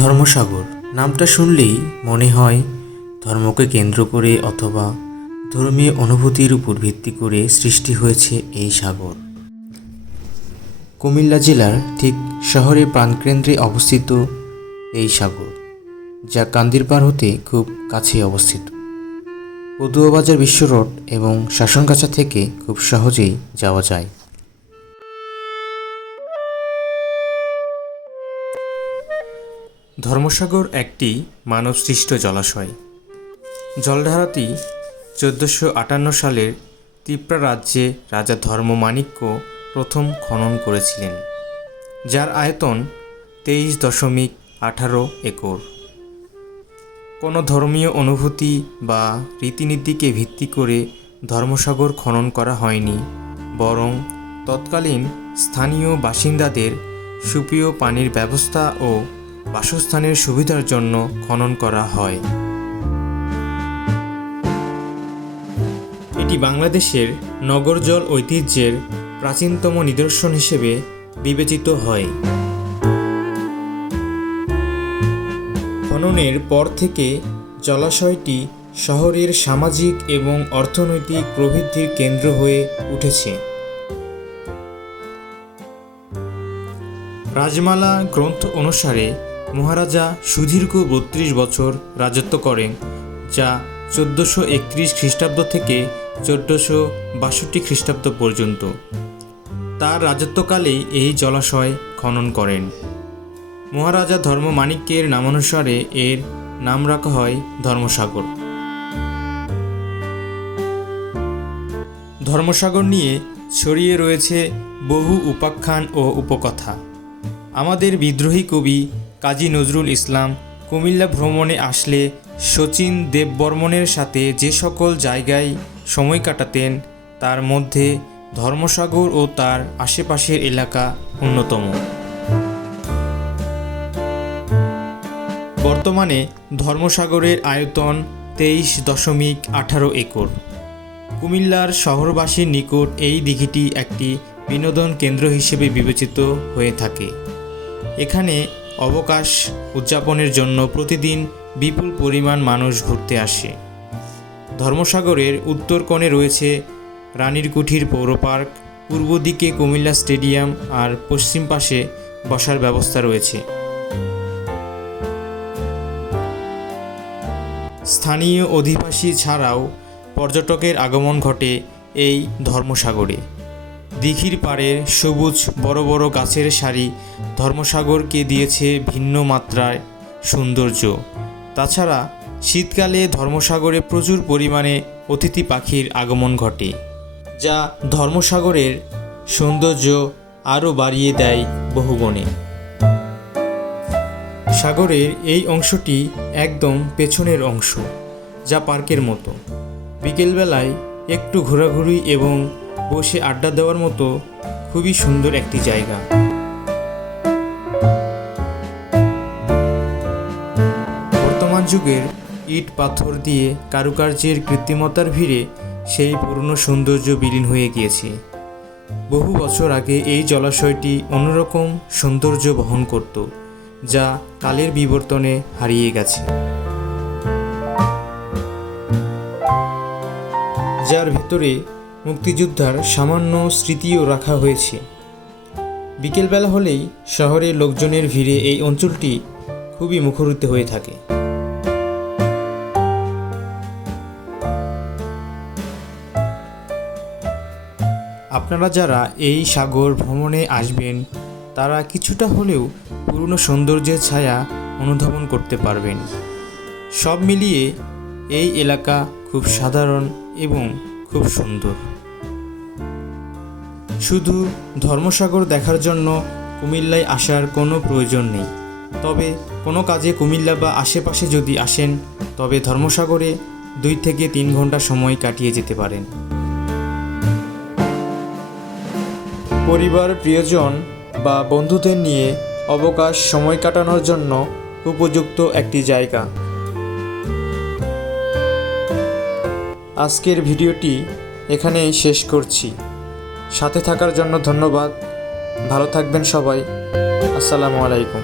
ধর্মসাগর নামটা শুনলেই মনে হয় ধর্মকে কেন্দ্র করে অথবা ধর্মীয় অনুভূতির উপর ভিত্তি করে সৃষ্টি হয়েছে এই সাগর। কুমিল্লা জেলার ঠিক শহরের প্রাণকেন্দ্রে অবস্থিত এই সাগর, যা কান্দিরপাড় হতে খুব কাছে অবস্থিত। পদুয়াবাজার বিশ্ব রোড এবং শাসনগাছা থেকে খুব সহজেই যাওয়া যায়। ধর্মসাগর একটি মানবসৃষ্ট জলাশয়। জলধারাটি 1458 সালের ত্রিপুরা রাজ্যে রাজা ধর্মমাণিক্য প্রথম খনন করেছিলেন, যার আয়তন 23.18 একর। কোনো ধর্মীয় অনুভূতি বা রীতিনীতিকে ভিত্তি করে ধর্মসাগর খনন করা হয়নি, বরং তৎকালীন স্থানীয় বাসিন্দাদের সুপেয় পানির ব্যবস্থা ও বাসস্থানের সুবিধার জন্য খনন করা হয়। এটি বাংলাদেশের নগরজল ঐতিহ্যের প্রাচীনতম নিদর্শন হিসেবে বিবেচিত হয়। খননের পর থেকে জলাশয়টি শহরের সামাজিক এবং অর্থনৈতিক প্রবৃদ্ধির কেন্দ্র হয়ে উঠেছে। রাজমালা গ্রন্থ অনুসারে মহারাজা সুদীর্ঘ 32 বছর রাজত্ব করেন, যা 1431 খ্রিস্টাব্দ থেকে 1462 খ্রিস্টাব্দ পর্যন্ত। তার রাজত্বকালেই এই জলাশয় খনন করেন। মহারাজা ধর্মমাণিক্যের নামানুসারে এর নাম রাখা হয় ধর্মসাগর। ধর্মসাগর নিয়ে ছড়িয়ে রয়েছে বহু উপাখ্যান ও উপকথা। আমাদের বিদ্রোহী কবি কাজী নজরুল ইসলাম কুমিল্লা ভ্রমণে আসলে শচীন দেববর্মনের সাথে যে সকল জায়গায় সময় কাটাতেন, তার মধ্যে ধর্মসাগর ও তার আশেপাশের এলাকা অন্যতম। বর্তমানে ধর্মসাগরের আয়তন 23.18 একর। কুমিল্লার শহরবাসীর নিকট এই দিঘিটি একটি বিনোদন কেন্দ্র হিসেবে বিবেচিত হয়ে থাকে। এখানে অবকাশ উদযাপনের জন্য প্রতিদিন বিপুল পরিমাণ মানুষ ঘুরতে আসে। ধর্মসাগরের উত্তর কোণে রয়েছে রানীর কুঠির পৌর পার্ক, পূর্ব দিকে কুমিল্লা স্টেডিয়াম আর পশ্চিম পাশে বসার ব্যবস্থা রয়েছে। স্থানীয় অধিবাসী ছাড়াও পর্যটকের আগমন ঘটে এই ধর্মসাগরে। দিঘির পাড়ের সবুজ বড় বড় গাছের সারি ধর্মসাগরকে দিয়েছে ভিন্ন মাত্রায় সৌন্দর্য। তাছাড়া শীতকালে ধর্মসাগরে প্রচুর পরিমাণে অতিথি পাখির আগমন ঘটে, যা ধর্মসাগরের সৌন্দর্য আরও বাড়িয়ে দেয় বহুগুণে। সাগরের এই অংশটি একদম পেছনের অংশ, যা পার্কের মতো। বিকেলবেলায় একটু ঘোরাঘুরি এবং বসে আড্ডা দেওয়ার মতো খুবই সুন্দর একটি জায়গা। বর্তমান যুগের ইট পাথর দিয়ে কারুকার্যের কৃত্রিমতার ভিড়ে সেই পুরনো সৌন্দর্য বিলীন হয়ে গিয়েছে। বহু বছর আগে এই জলাশয়টি অন্যরকম সৌন্দর্য বহন করত, যা কালের বিবর্তনে হারিয়ে গেছে, যার ভেতরে মুক্তিযোদ্ধার সামান্য স্মৃতিও রাখা হয়েছে। বিকেলবেলা হলেই শহরের লোকজনের ভিড়ে এই অঞ্চলটি খুবই মুখরিত হয়ে থাকে। আপনারা যারা এই সাগর ভ্রমণে আসবেন, তারা কিছুটা হলেও পুরনো সৌন্দর্যের ছায়া অনুধাবন করতে পারবেন। সব মিলিয়ে এই এলাকা খুব সাধারণ এবং খুব সুন্দর। শুধু ধর্মসাগর দেখার জন্য কুমিল্লায় আসার কোনো প্রয়োজন নেই, তবে কোনো কাজে কুমিল্লা বা আশেপাশে যদি আসেন, তবে ধর্মসাগরে 2 থেকে 3 ঘন্টা সময় কাটিয়ে যেতে পারেন। পরিবার, প্রিয়জন বা বন্ধুদের নিয়ে অবকাশ সময় কাটানোর জন্য উপযুক্ত একটি জায়গা। আজকের ভিডিওটি এখানেই শেষ করছি। সাথে থাকার জন্য ধন্যবাদ। ভালো থাকবেন সবাই। আসসালামু আলাইকুম।